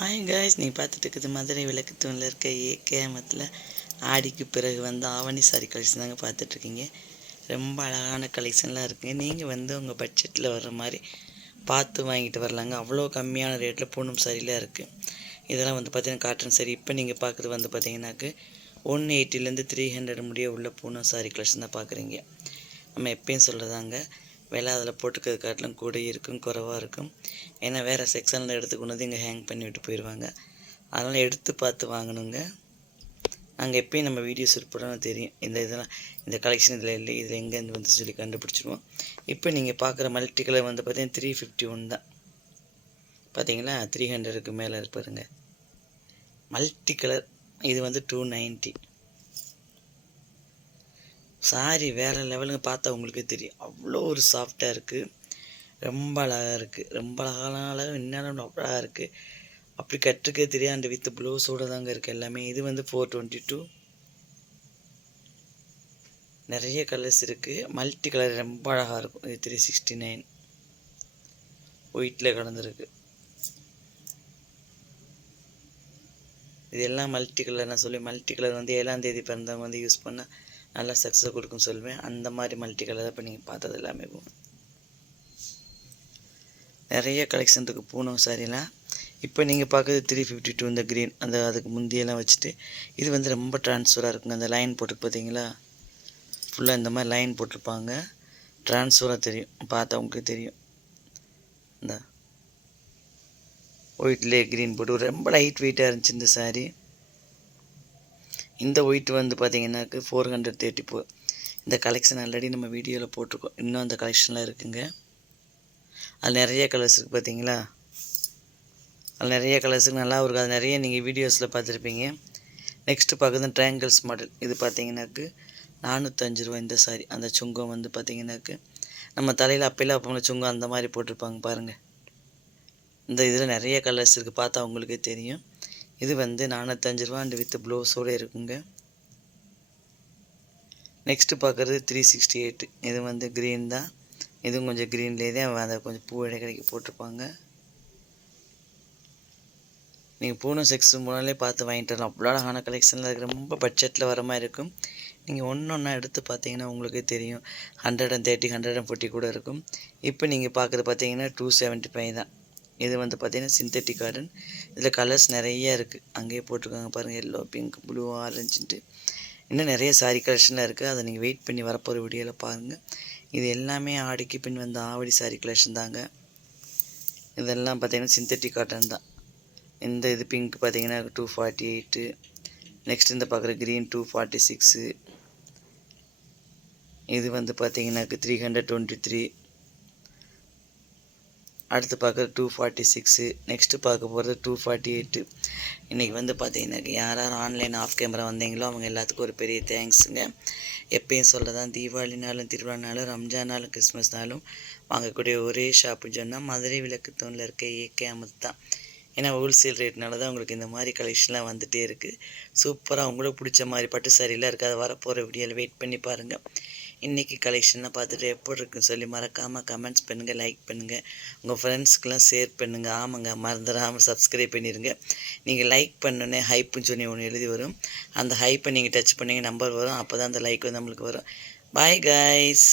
Hi guys நீங்கள் பார்த்துட்டு இருக்குது மதுரை விளக்கு தூணில் இருக்க ஏகேமத்தில் ஆடிக்கு பிறகு வந்து ஆவணி சாரி கலெக்ஷன் தாங்க பார்த்துட்ருக்கீங்க ரொம்ப அழகான கலெக்ஷன்லாம் இருக்குங்க. நீங்கள் வந்து உங்கள் பட்ஜெட்டில் வர்ற மாதிரி பார்த்து வாங்கிட்டு வரலாங்க. அவ்வளோ கம்மியான ரேட்டில் பூனம் சாரிலாம் இருக்குது இதெல்லாம் வந்து பார்த்தீங்கன்னா காட்டன் சாரி இப்போ நீங்கள் பார்க்குறது வந்து பார்த்தீங்கன்னாக்கு ஒன் எயிட்டிலேருந்து த்ரீ ஹண்ட்ரட் முடிய உள்ள பூனம் சாரி கலெக்ஷன் தான் பார்க்குறீங்க. நம்ம எப்பயும் சொல்கிறதாங்க விலை அதில் போட்டுக்கிறது காட்டிலும் கூட இருக்கும் குறைவாக இருக்கும். ஏன்னா வேறு செக்ஷனில் எடுத்துக்கொண்டு இங்கே ஹேங் பண்ணி விட்டு போயிடுவாங்க அதனால் எடுத்து பார்த்து வாங்கணுங்க. நாங்கள் எப்பயும் நம்ம வீடியோஸ் போடணும் தெரியும். இந்த இதெல்லாம் இந்த கலெக்ஷன் இதில் இல்லை இதில் எங்கேருந்து வந்து சொல்லி கண்டுபிடிச்சிருவோம். இப்போ நீங்கள் பார்க்குற மல்டி கலர் வந்து பார்த்தீங்கன்னா த்ரீ ஃபிஃப்டி ஒன் தான். பார்த்தீங்களா? த்ரீ ஹண்ட்ரடுக்கு மேலே இருப்பாருங்க. மல்டி கலர் இது வந்து டூ நைன்ட்டி சாரி வேறு லெவலுங்க பார்த்தா உங்களுக்கே தெரியும். அவ்வளோ ஒரு சாஃப்டாக இருக்குது ரொம்ப அழகாக இருக்குது ரொம்ப அழகான அழகாக இன்னும் அழகாக இருக்குது அப்படி கட்டுக்கே தெரியாது. அந்த வித் ப்ளவுஸோடு தாங்க இருக்குது எல்லாமே. இது வந்து ஃபோர் டுவெண்ட்டி டூ நிறைய கலர்ஸ் இருக்குது மல்டி கலர் ரொம்ப அழகாக இருக்கும். இது த்ரீ சிக்ஸ்டி நைன் ஒயிட்டில் கலந்துருக்கு. இது எல்லாம் மல்டி கலர் நான் சொல்லி மல்டி கலர் வந்து ஏழாம் தேதி பிறந்தவங்க வந்து யூஸ் பண்ணால் நல்லா சக்ஸஸ் கொடுக்கும் சொல்லுவேன். அந்த மாதிரி மல்டி கலர் தான் இப்போ நீங்கள் பார்த்தது எல்லாமே போகும் நிறைய கலெக்ஷன் இருக்குது பூனம் சாரிலாம் இப்போ நீங்கள் பார்க்குறது த்ரீ ஃபிஃப்டி டூ இந்த க்ரீன் அந்த அதுக்கு முந்தியெல்லாம் வச்சுட்டு இது வந்து ரொம்ப ட்ரான்ஸ்ஃபராக இருக்குங்க. அந்த லைன் போட்டு பார்த்தீங்களா ஃபுல்லாக இந்த மாதிரி லைன் போட்டிருப்பாங்க. ட்ரான்ஸ்ஃபராக தெரியும். பார்த்தவங்களுக்கு தெரியும். இந்த. ஒயிட்லேயே க்ரீன் போட்டு ரொம்ப லைட் வெயிட்டாக இருந்துச்சு இந்த சாரீ இந்த ஒயிட் வந்து பார்த்தீங்கன்னாக்கு ஃபோர் ஹண்ட்ரட் தேர்ட்டி ஃபோர் இந்த கலெக்ஷன் ஆல்ரெடி நம்ம வீடியோவில் போட்டிருக்கோம். இன்னும் அந்த கலெக்ஷன்லாம் இருக்குங்க. அது நிறைய கலர்ஸ் இருக்குது பார்த்தீங்களா அதில் நிறைய கலர்ஸுக்கு நல்லா இருக்கும் அது நிறைய நீங்கள் வீடியோஸில் பார்த்துருப்பீங்க. நெக்ஸ்ட்டு பார்க்குறது ட்ரையாங்கிள்ஸ் மாடல் இது பார்த்தீங்கன்னாக்கு நானூற்றஞ்சு ரூபா இந்த சாரி அந்த சுங்கம் வந்து பார்த்திங்கனாக்கு நம்ம தலையில் அப்பையில் அப்போ சுங்கம் அந்த மாதிரி போட்டிருப்பாங்க பாருங்கள் இந்த இதில் நிறைய கலர்ஸ் இருக்குது பார்த்தா உங்களுக்கே தெரியும். இது வந்து நானூற்றஞ்சு ரூபா அண்டு வித் ப்ளவுஸோடு இருக்குங்க. நெக்ஸ்ட்டு பார்க்குறது த்ரீ சிக்ஸ்டி எயிட் இது வந்து க்ரீன் தான். இதுவும் கொஞ்சம் க்ரீன்லேயே தான் அதை கொஞ்சம் பூ இடைக்கடைக்கு போட்டிருப்பாங்க. நீங்கள் பூனம் செக்ஸ் மூணாலே பார்த்து வாங்கிட்டு வரலாம். அவ்வளோ அழகான கலெக்ஷனில் இருக்கிற ரொம்ப பட்ஜெட்டில் வர மாதிரி இருக்கும். நீங்கள் ஒன்று ஒன்றா எடுத்து பார்த்தீங்கன்னா உங்களுக்கே தெரியும். Hundred and thirty hundred and forty கூட இருக்கும். இப்போ நீங்கள் பார்க்குறது பார்த்தீங்கன்னா டூ செவன்ட்டி ஃபைவ் தான். இது வந்து பார்த்திங்கன்னா சிந்தட்டிக் கார்டன் இதில் கலர்ஸ் நிறைய இருக்குது அங்கேயே போட்டிருக்காங்க பாருங்கள் எல்லோ பிங்க் ப்ளூ ஆரஞ்சுன்ட்டு இன்னும் நிறைய சாரி கலெக்ஷன்லாம் இருக்குது அதை நீங்கள் வெயிட் பண்ணி வரப்போகிற வீடியோவில் பாருங்கள் இது எல்லாமே ஆடிக்கு பின் வந்த ஆவடி சாரி கலெக்ஷன் தாங்க. இதெல்லாம் பார்த்திங்கன்னா சிந்தட்டிக் காட்டன் தான். இந்த இது பிங்க் பார்த்திங்கன்னா டூ ஃபார்ட்டி எயிட்டு நெக்ஸ்ட் இந்த பார்க்குற க்ரீன் டூ ஃபார்ட்டி சிக்ஸு இது வந்து பார்த்தீங்கன்னாக்கு த்ரீ ஹண்ட்ரட் டுவெண்ட்டி த்ரீ அடுத்து பார்க்குறது டூ ஃபார்ட்டி சிக்ஸு நெக்ஸ்ட்டு பார்க்க போகிறது டூ ஃபார்ட்டி எயிட்டு இன்றைக்கி வந்து பார்த்தீங்கன்னா யார் யார் ஆன்லைன் ஆஃப் கேமரா வந்தீங்களோ அவங்க எல்லாத்துக்கும் ஒரு பெரிய தேங்க்ஸுங்க எப்பயும் சொல்கிறதான் தீபாவளினாலும் திருவிழானாலும் ரம்ஜானாலும் கிறிஸ்மஸ்னாலும் வாங்கக்கூடிய ஒரே ஷாப்புன்னு சொன்னால் மதுரை விளக்கு தூணில் இருக்க ஏகே அமுத் தான். ஏன்னா ஹோல்சேல் ரேட்னால தான் உங்களுக்கு இந்த மாதிரி கலெக்ஷன்லாம் வந்துகிட்டே இருக்குது சூப்பராக உங்களுக்கு பிடிச்ச மாதிரி பட்டு சாரிலாம் இருக்குது. வரப்போகிற வீடியோவில் வெயிட் பண்ணி பாருங்கள் இன்றைக்கி கலெக்ஷனை பார்த்துட்டு எப்படி இருக்குன்னு சொல்லி மறக்காமல் கமெண்ட்ஸ் பண்ணுங்கள் லைக் பண்ணுங்கள் உங்கள் ஃப்ரெண்ட்ஸ்க்கெலாம் ஷேர் பண்ணுங்கள் ஆமாங்க மறந்துடாமல் சப்ஸ்கிரைப் பண்ணிடுங்க நீங்கள் லைக் பண்ணோன்னே ஹைப்புன்னு சொல்லி ஒன்று எழுதி வரும். அந்த ஹைப்பை நீங்கள் டச் பண்ணிங்க நம்பர் வரும். அப்போ தான் அந்த லைக் வந்து நம்மளுக்கு வரும். Bye guys